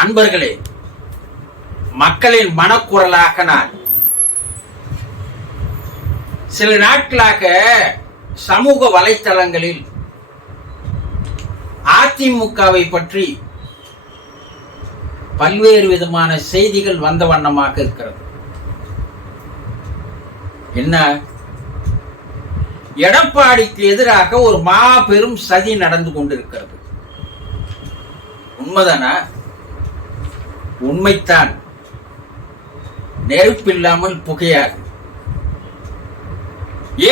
அன்பர்களே, மக்களின் மனக்குரலாக நான் சில நாட்களாக சமூக வலைத்தளங்களில் அதிமுகவை பற்றி பல்வேறு விதமான செய்திகள் வந்த வண்ணமாக இருக்கிறது. என்ன, எடப்பாடிக்கு எதிராக ஒரு மாபெரும் சதி நடந்து கொண்டிருக்கிறது. உண்மைதானா? உண்மைத்தான். நெருப்பில்லாமல் புகையாது.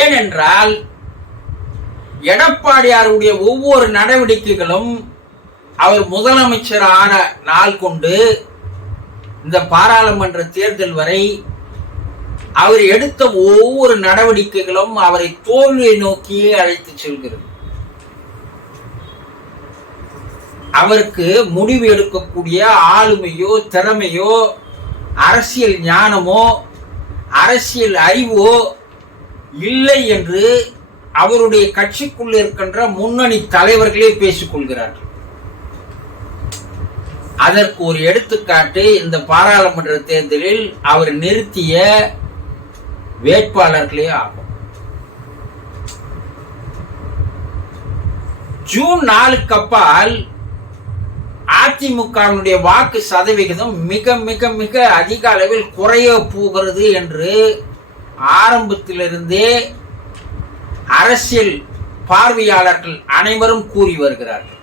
ஏனென்றால் எடப்பாடியாருடைய ஒவ்வொரு நடவடிக்கைகளும் அவர் முதலமைச்சர் ஆன நாள் கொண்டு இந்த பாராளுமன்ற தேர்தல் வரை அவர் எடுத்த ஒவ்வொரு நடவடிக்கைகளும் அவரை தோல்வியை நோக்கியே அழைத்து செல்கிறது. அவருக்கு முடிவு எடுக்கக்கூடிய ஆளுமையோ திறமையோ அரசியல் ஞானமோ அரசியல் அறிவோ இல்லை என்று அவருடைய கட்சிக்குள் இருக்கின்ற முன்னணி தலைவர்களே பேசிக் கொள்கிறார்கள். அதற்கு ஒரு எடுத்துக்காட்டு இந்த பாராளுமன்ற தேர்தலில் அவர் நிறுத்திய வேட்பாளர்களே ஆகும். ஜூன் 4க்கு அப்பால் அதிமுகவினுடைய வாக்கு சதவிகிதம் மிக மிக மிக அதிக அளவில் குறைய போகிறது என்று ஆரம்பத்திலிருந்தே அரசியல் பார்வையாளர்கள் அனைவரும் கூறி வருகிறார்கள்.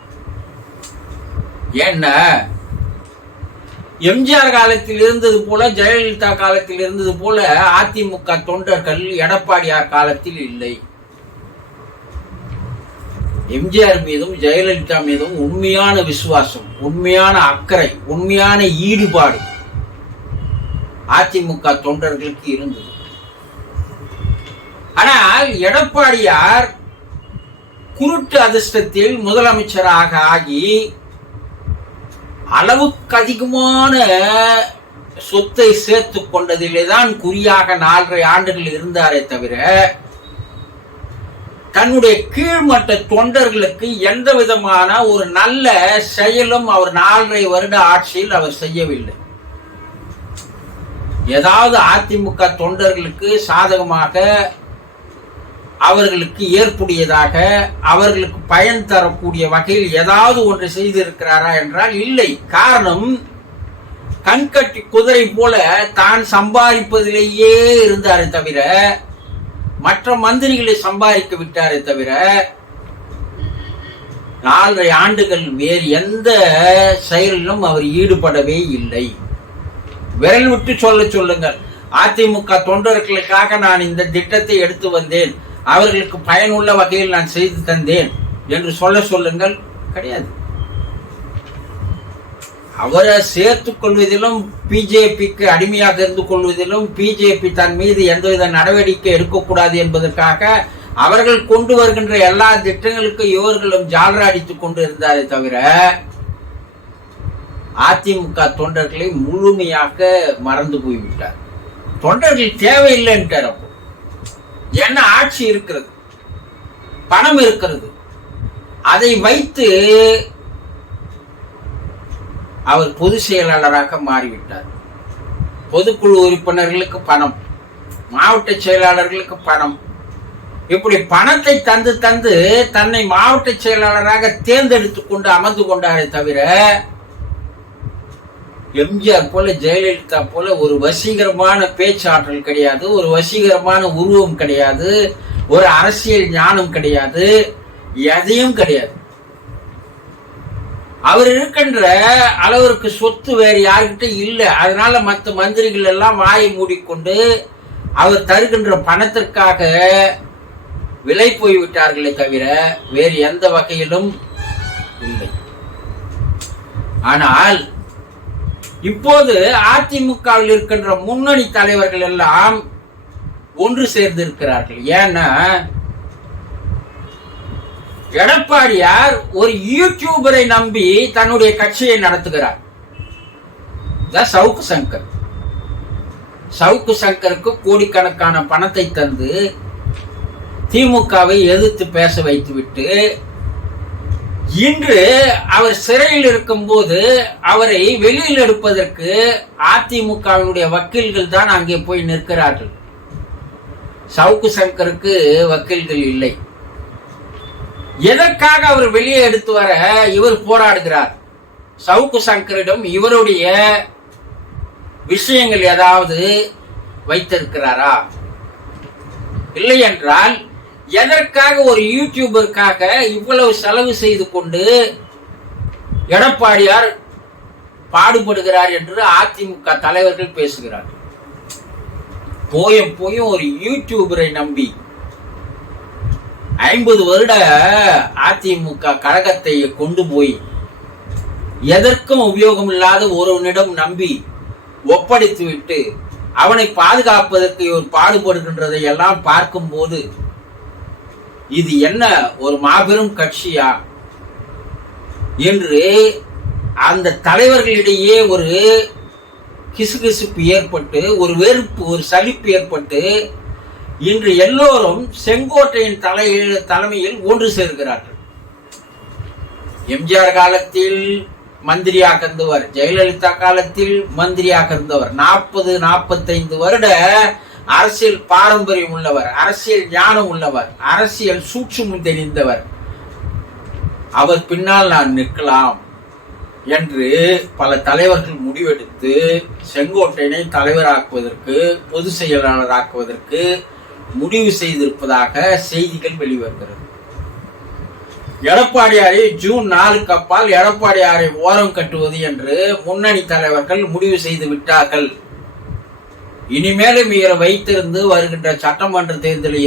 என்ன, எம்ஜிஆர் காலத்தில் இருந்தது போல ஜெயலலிதா காலத்தில் இருந்தது போல அதிமுக தொண்டர்கள் எடப்பாடியார் காலத்தில் இல்லை. எம்ஜிஆர் மீதும் ஜெயலலிதா மீதும் உண்மையான விசுவாசம், உண்மையான அக்கறை, உண்மையான ஈடுபாடு அதிமுக தொண்டர்களுக்கு இருந்தது. ஆனால் எடப்பாடியார் குருட்டு அதிர்ஷ்டத்தில் முதலமைச்சராக ஆகி அளவுக்கு அதிகமான சொத்தை சேர்த்துக் கொண்டதிலே தான் குறியாக 4.5 ஆண்டுகள் இருந்தாரே தவிர தன்னுடைய கீழ்மட்ட தொண்டர்களுக்கு எந்த விதமான ஒரு நல்ல செயலும் அவர் 4.5 வருட ஆட்சியில் அவர் செய்யவில்லை. ஏதாவது அதிமுக தொண்டர்களுக்கு சாதகமாக, அவர்களுக்கு ஏற்புடையதாக, அவர்களுக்கு பயன் தரக்கூடிய வகையில் ஏதாவது ஒன்று செய்திருக்கிறாரா என்றால் இல்லை. காரணம், கண்கட்டி குதிரை போல தான் சம்பாதிப்பதிலேயே இருந்தாரே தவிர மற்ற மந்திரிகளை சம்பாதிக்க விட்டாரே தவிர 4.5 ஆண்டுகள் வேறு எந்த செயலிலும் அவர் ஈடுபடவே இல்லை. விரல் விட்டு சொல்லுங்கள், அதிமுக தொண்டர்களுக்காக நான் இந்த திட்டத்தை எடுத்து வந்தேன், அவர்களுக்கு பயனுள்ள வகையில் நான் செய்து தந்தேன் என்று சொல்லுங்கள். கிடையாது. அவரை சேர்த்துக் கொள்வதிலும் பிஜேபிக்கு அடிமையாக இருந்து கொள்வதிலும் பிஜேபி தன் மீது எந்தவித நடவடிக்கை எடுக்கக்கூடாது என்பதற்காக அவர்கள் கொண்டு வருகின்ற எல்லா திட்டங்களுக்கும் இவர்களும் ஜாலரா அடித்துக் கொண்டு இருந்தாரே தவிர அதிமுக தொண்டர்களை முழுமையாக மறந்து போய்விட்டார். தொண்டர்கள் தேவையில்லைன்ட்டார். அப்போ என்ன, ஆட்சி இருக்கிறது, பணம் இருக்கிறது, அதை வைத்து அவர் பொதுச் செயலாளராக மாறிவிட்டார். பொதுக்குழு உறுப்பினர்களுக்கு பணம், மாவட்ட செயலாளர்களுக்கு பணம், இப்படி பணத்தை தந்து தந்து தன்னை மாவட்ட செயலாளராக தேர்ந்தெடுத்துக் கொண்டு அமர்ந்து கொண்டாரே தவிர எம்ஜிஆர் போல ஜெயலலிதா போல ஒரு வசீகரமான பேச்சாற்றல் கிடையாது, ஒரு வசீகரமான உருவம் கிடையாது, ஒரு அரசியல் ஞானம் கிடையாது, எதையும் கிடையாது. அவர் இருக்கின்ற அளவிற்கு சொத்து வேறு யாருக்கிட்ட இல்லை. அதனால மற்ற மந்திரிகள் எல்லாம் வாயை மூடிக்கொண்டு அவர் தருகின்ற பணத்திற்காக விலை போய்விட்டார்களே தவிர வேறு எந்த வகையிலும் இல்லை. ஆனால் இப்போது அதிமுகவில் இருக்கின்ற முன்னணி தலைவர்கள் எல்லாம் ஒன்று சேர்ந்து இருக்கிறார்கள். ஏன்னா, எடப்பாடியார் ஒரு யூடியூபரை நம்பி தன்னுடைய கட்சியை நடத்துகிறார். சவுக்கு சங்கர். சவுக்கு சங்கருக்கு கோடிக்கணக்கான பணத்தை தந்து திமுகவை எதிர்த்து பேச வைத்துவிட்டு இன்று அவர் சிறையில் இருக்கும்போது அவரை வெளியில் எடுப்பதற்கு அதிமுகவினுடைய வக்கீல்கள் தான் அங்கே போய் நிற்கிறார்கள். சவுக்கு சங்கருக்கு வக்கீல்கள் இல்லை. எதற்காக அவர் வெளியே எடுத்து வர இவர் போராடுகிறார்? சவுக்கு சங்கரிடம் இவருடைய விஷயங்கள் ஏதாவது வைத்திருக்கிறாரா? இல்லை என்றால் எதற்காக ஒரு யூடியூபருக்காக இவ்வளவு செலவு செய்து கொண்டு எடப்பாடியார் பாடுபடுகிறார் என்று அதிமுக தலைவர்கள் பேசுகிறார். போயும் ஒரு யூடியூபரை நம்பி 50 வருட அதிமுக கழகத்தை கொண்டு போய் எதற்கும் உபயோகம் இல்லாத ஒருவனிடம் நம்பி ஒப்படைத்து விட்டு அவனை பாதுகாப்பதற்கு ஒரு பாடுபடுகின்றதை எல்லாம் பார்க்கும் போது இது என்ன ஒரு மாபெரும் கட்சியா என்று அந்த தலைவர்களிடையே ஒரு கிசுகிசுப்பு ஏற்பட்டு, ஒரு வெறுப்பு, ஒரு சலிப்பு ஏற்பட்டு இன்று எல்லோரும் செங்கோட்டையின் தலைமையில் ஒன்று சேர்கிறார்கள். எம்ஜிஆர் காலத்தில் மந்திரியாக இருந்தவர், ஜெயலலிதா காலத்தில் மந்திரியாக இருந்தவர், 40-45 வருட அரசியல் பாரம்பரியம் உள்ளவர், அரசியல் ஞானம் உள்ளவர், அரசியல் சூட்சுமம் தெரிந்தவர். அவர் பின்னால் நான் நிற்கலாம் என்று பல தலைவர்கள் முடிவெடுத்து செங்கோட்டையனை தலைவராக்குவதற்கு, பொதுச் செயலாளராக்குவதற்கு முடிவு செய்திருப்பதாக செய்திகள் வெளிவருகிறது. எடப்பாடியாரை ஜூன் 4க்கு அப்பால் எடப்பாடியாரை ஓரம் கட்டுவது என்று முன்னணி தலைவர்கள் முடிவு செய்து விட்டார்கள். இனிமேலும் இவரை வைத்திருந்து வருகின்ற சட்டமன்ற தேர்தலை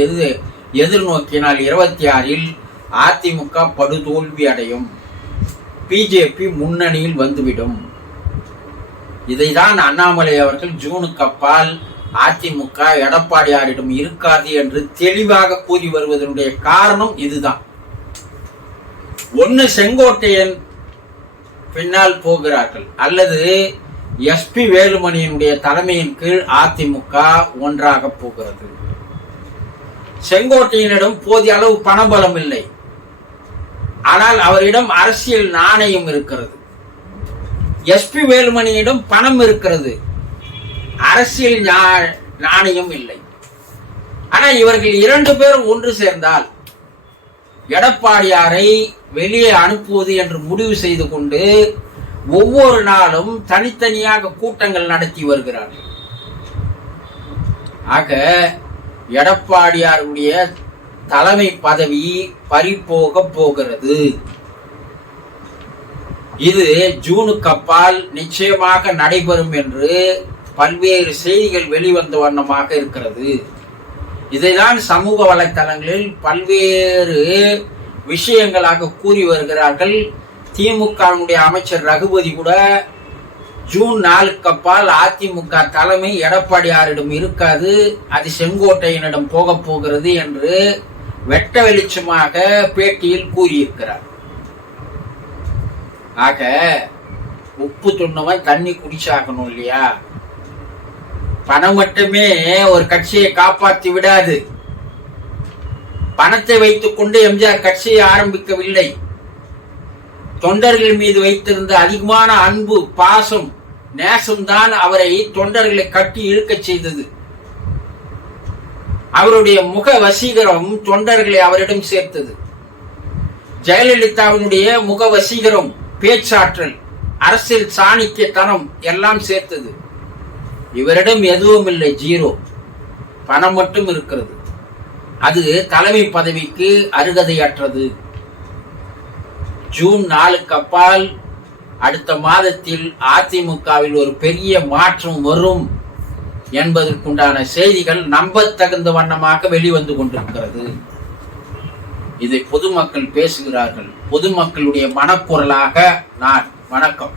எதிர்நோக்கினால் 26இல் அதிமுக படுதோல்வி அடையும், பிஜேபி முன்னணியில் வந்துவிடும். இதைதான் அண்ணாமலை அவர்கள் ஜூனுக்கு அப்பால் அதிமுக எடப்பாடியாரிடம் இருக்காது என்று தெளிவாக கூறி வருவதனுடைய காரணம் இதுதான். ஒன்னு செங்கோட்டையன் பின்னால் போகிறார்கள், அல்லது எஸ்பி வேலுமணியினுடைய தலைமையின் கீழ் அதிமுக ஒன்றாக போகிறது. செங்கோட்டையனிடம் போதிய அளவு பணபலம் இல்லை, ஆனால் அவரிடம் அரசியல் நாணயம் இருக்கிறது. எஸ்பி வேலுமணியிடம் பணம் இருக்கிறது, அரசியல் நாணயம் இல்லை. ஆனால் இவர்கள் 2 பேரும் ஒன்று சேர்ந்தால் எடப்பாடியாரை வெளியே அனுப்புவது என்று முடிவு செய்து கொண்டு ஒவ்வொரு நாளும் தனித்தனியாக கூட்டங்கள் நடத்தி வருகிறார்கள். ஆக எடப்பாடியாருடைய தலைமை பதவி பறிபோக போகிறது. இது ஜூனுக்கு அப்பால் நிச்சயமாக நடைபெறும் என்று பல்வேறு செய்திகள் வெளிவந்த வண்ணமாக இருக்கிறது. இதைதான் சமூக வலைத்தளங்களில் பல்வேறு விஷயங்களாக கூறி வருகிறார்கள். திமுகவுடைய அமைச்சர் ரகுபதி கூட ஜூன் 4க்கு அப்பால் அதிமுக தலைமை எடப்பாடியாரிடம் இருக்காது, அது செங்கோட்டையனிடம் போக போகிறது என்று வெட்ட வெளிச்சமாக பேட்டியில் கூறியிருக்கிறார். ஆக உப்பு துண்ணவன் தண்ணி குடிச்சாகணும் இல்லையா? பணம் மட்டுமே ஒரு கட்சியை காப்பாற்றி விடாது. பணத்தை வைத்துக் கொண்டு எம்ஜிஆர் கட்சியை ஆரம்பிக்கவில்லை. தொண்டர்கள் மீது வைத்திருந்த அதிகமான அன்பு, பாசம், நேசம்தான் அவரை தொண்டர்களை கட்டி இழுக்க செய்தது. அவருடைய முக வசீகரம் தொண்டர்களை அவரிடம் சேர்த்தது. ஜெயலலிதாவினுடைய முக வசீகரம், பேச்சாற்றல், அரசியல் சாணிக்கியத்தனம் எல்லாம் சேர்த்தது. இவரிடம் எதுவும் இல்லை, ஜீரோ. பணம் மட்டும் இருக்கிறது. அது தலைமை பதவிக்கு அருகதையற்றது. ஜூன் 4க்கு அப்பால் அடுத்த மாதத்தில் அதிமுகவில் ஒரு பெரிய மாற்றம் வரும் என்பதற்குண்டான செய்திகள் நம்பத்தகுந்த வண்ணமாக வெளிவந்து கொண்டிருக்கிறது. இதை பொதுமக்கள் பேசுகிறார்கள். பொதுமக்களுடைய மனக்குரலாக நான். வணக்கம்.